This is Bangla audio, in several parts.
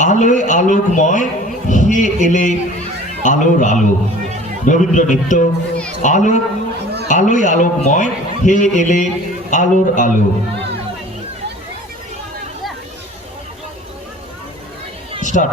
আলোয় আলোকময়, হে এলে আলোর আলো। রবীন্দ্র নৃত্য আলোক আলোয় আলোকময়, হে এলে আলোর আলো। স্টার্ট।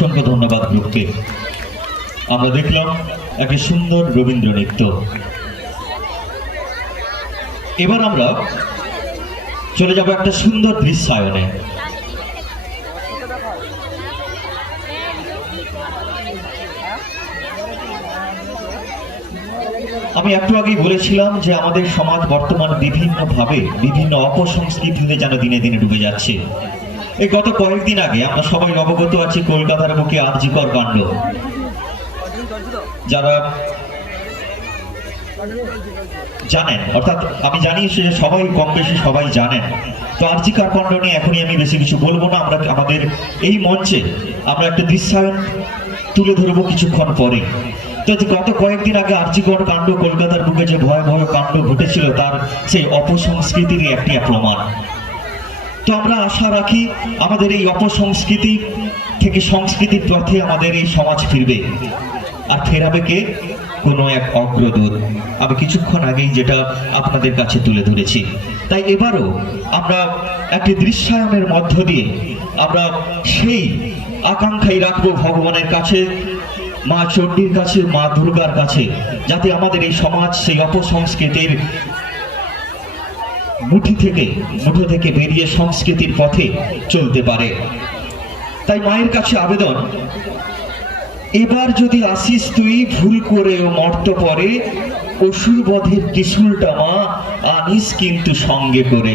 অসংখ্য ধন্যবাদ গ্রুপকে আমরা দেখলাম একটা সুন্দর রবীন্দ্র নৃত্য। এবার আমরা চলে যাব একটা সুন্দর দৃশ্যায়নে। আমি একটু আগেই বলেছিলাম যে আমাদের সমাজ বর্তমান বিভিন্নভাবে, বিভিন্ন অপসংস্কৃতিতে যেন দিনে দিনে ডুবে যাচ্ছে। এই গত কয়েকদিন আগে আমরা সবাই অবগত আছি কলকাতার বুকে আর্জিকর কাণ্ড। যারা জানেন, অর্থাৎ আমি জানি যে সবাই কম বেশি সবাই জানেন। তো আর্জিকার কাণ্ড নিয়ে এখনই আমি বেশি কিছু বলব না, আমরা আমাদের এই মঞ্চে আমরা একটা দৃশ্যায়ন তুলে ধরবো কিছুক্ষণ পরে। তো গত কয়েকদিন আগে আর্জিকর কাণ্ড, কলকাতার বুকে যে ভয়াবহ কাণ্ড ঘটেছিল, তার সেই অপসংস্কৃতিরই একটি প্রমাণ। তো আমরা আশা রাখি আমাদের এই অপসংস্কৃতি থেকে সংস্কৃতির পথে আমাদের এই সমাজ ফিরবে। আর ফেরাবে কে? কোনো এক অগ্রদূত। আমি কিছুক্ষণ আগেই যেটা আপনাদের কাছে তুলে ধরেছি। তাই এবারও আমরা একটি দৃশ্যায়নের মধ্য দিয়ে আমরা সেই আকাঙ্ক্ষাই রাখব ভগবানের কাছে, মা চণ্ডীর কাছে, মা দুর্গার কাছে, যাতে আমাদের এই সমাজ সেই অপসংস্কৃতির মুঠি থেকে, মুঠো থেকে বেরিয়ে সংস্কৃতির পথে চলতে পারে। তাই মায়ের কাছে আবেদন, এবার যদি আসিস তুই ভুল করে ও মর্ত পরে অসুর বধের ত্রিশূলটা মা আনিস কিন্তু সঙ্গে করে।